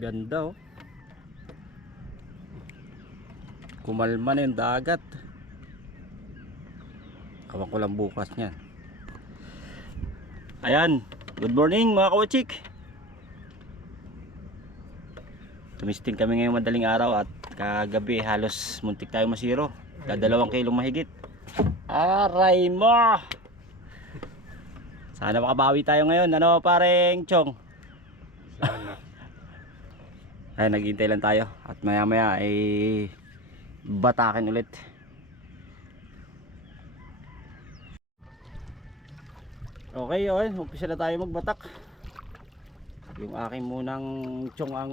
Ganda oh. Kumalma na yung dagat. Awan ko lang bukas niyan. Ayan, good morning mga kawachik. Tumisting kami ngayong madaling araw at kagabi halos muntik tayo masiro. 2 kilong mahigit. Aray mo! Sana makabawi tayo ngayon. Ano pareng Chong? Sana. Ay, naghihintay lang tayo at maya maya ay batakin ulit. Okay, okay, umpisa na tayo magbatak. Yung aking munang Chong ang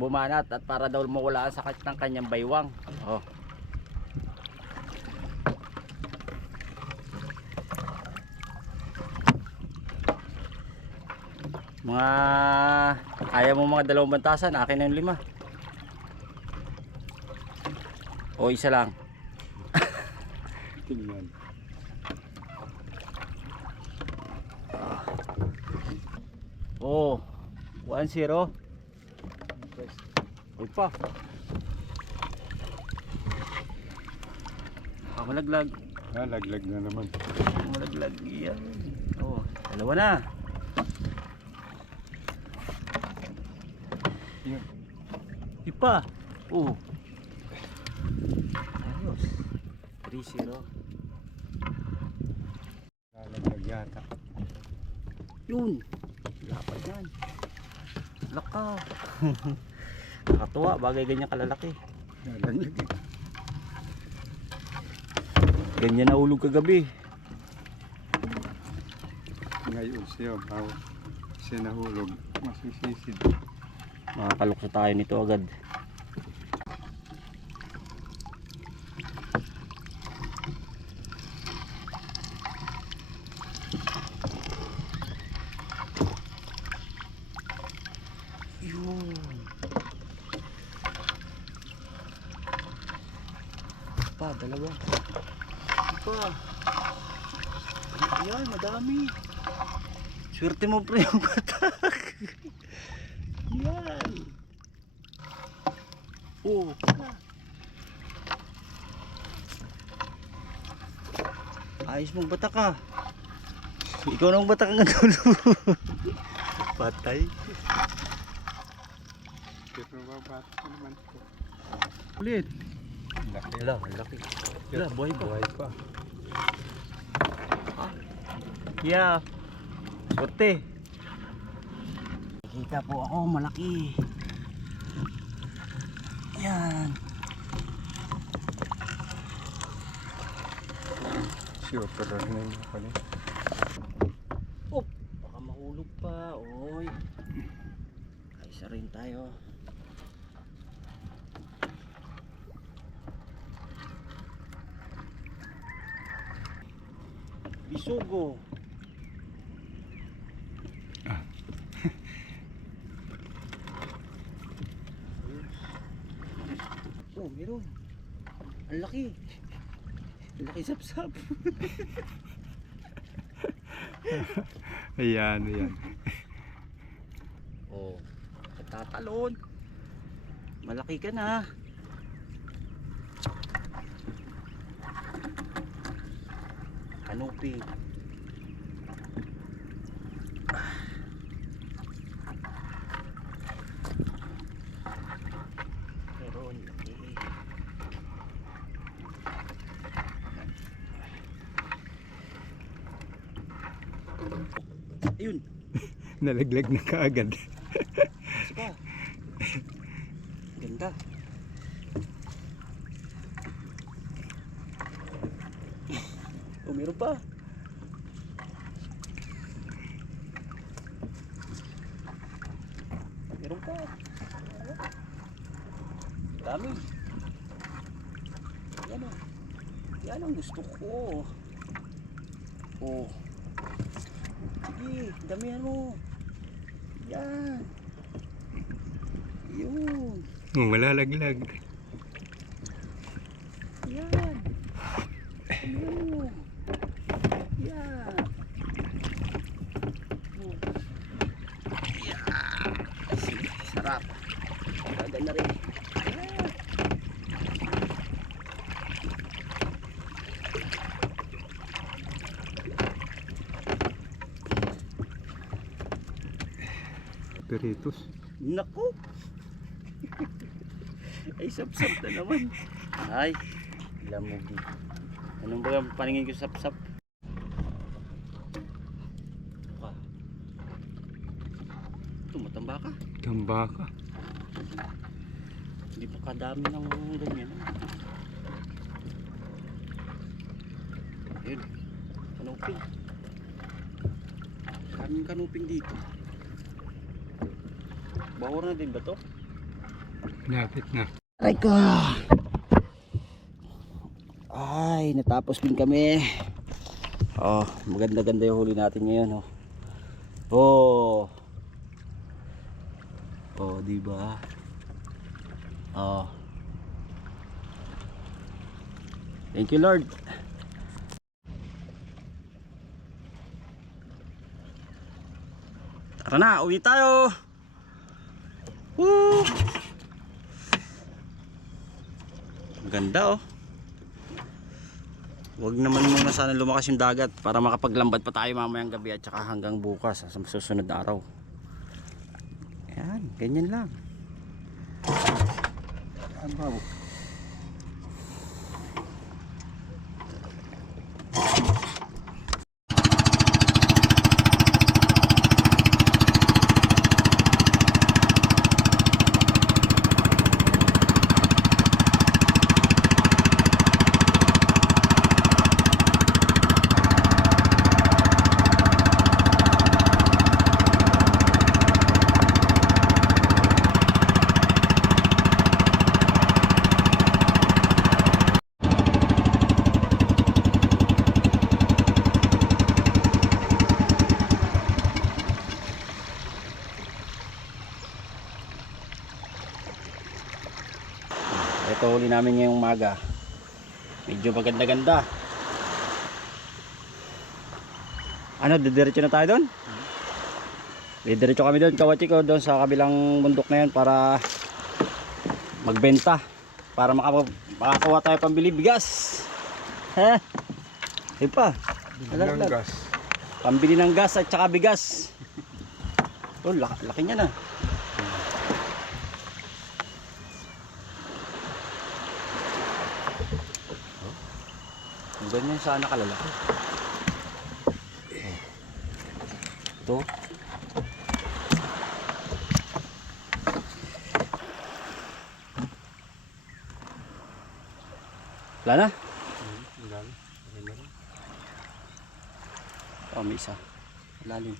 bumanat at para daw mawala ang sakit ng kanyang baywang. Oh. Mga kaya mo mga 2 bantasan, akin na yung 5. O isa lang. Tingnan. Oh, 1-0. Uy pa. Malaglag. Laglag na naman. Malaglag yan. Oh, 2 na. Yun. Ipa. Oh. Ayos. 3-0. Laglag yata. Yun. Lapad yan. Laka. Nakatuwa. Bagay ganyan kalalaki. Laglag. Ganyan na ulog kagabi. Ngayon siya. Siya nahulog. Masisisid. Makakalukso tayo nito agad. Yun. Pa, 2. Pa. Ayan, madami. Swerte mo pre yung batak. Yan. Oh, ayos mong batak ka. Ikaw nang batak ang dulo. Patay. Pero babat ko naman ko. Ulit. Laki. Wala, laki. Wala, buhay pa. Buhay pa. Yeah. Swerte. Kita po ako malaki. Yan. Sure, pero na yun pala. Oh, baka mahulog pa. Oy. Ay, isa rin tayo. Bisugo. Oh, meron. Ang laki. Ang laki sapsap. Ayan, ayan. Oh, tatalon. Malaki ka na. Kanopi. Meron. Ayun. Nalaglag na kaagad. Sige. Ganda. Oh, meron pa. Meron pa. Dami. Yan o. Yan ang gusto ko. Oh. Sige, damihan mo. Yan. Yun. Malalaglag. Yan. Yun. Yan. Oh. Yan. Sarap. Agad na rin. Peritos. Naku! Ay, sap-sap na naman. Ay, lamugi. Anong ba ang paningin ko sa sap-sap? Tumatamba ka. Tambaka. Hindi pa kadami ng ganyan. Ayun. Kanuping. Kaming kanuping dito. Bawar na din ba to? Lapit na. Aray ko! Ay, natapos din kami. Oh, maganda-ganda yung huli natin ngayon. Oh. Oh. Oh, di ba? Oh. Thank you, Lord. Tara na, uwi tayo. Woo! Ganda oh. Huwag naman muna sana lumakas yung dagat para makapaglambat pa tayo mamayang gabi at saka hanggang bukas sa susunod na araw. Ayan, ganyan lang. Ano? Ito huli namin ngayong umaga. Medyo maganda-ganda. Ano, didiretso na tayo doon? Didiretso kami doon, Kawachiko, doon sa kabilang bundok na yan para magbenta. Para makakuha tayo pambili bigas. Heh. Di pa. Bilang gas. Pambili ng gas at saka bigas. Oh, laki niya na. Ganyan sana kalalaki. Ito. Wala na? Oh, may isa. Lalim.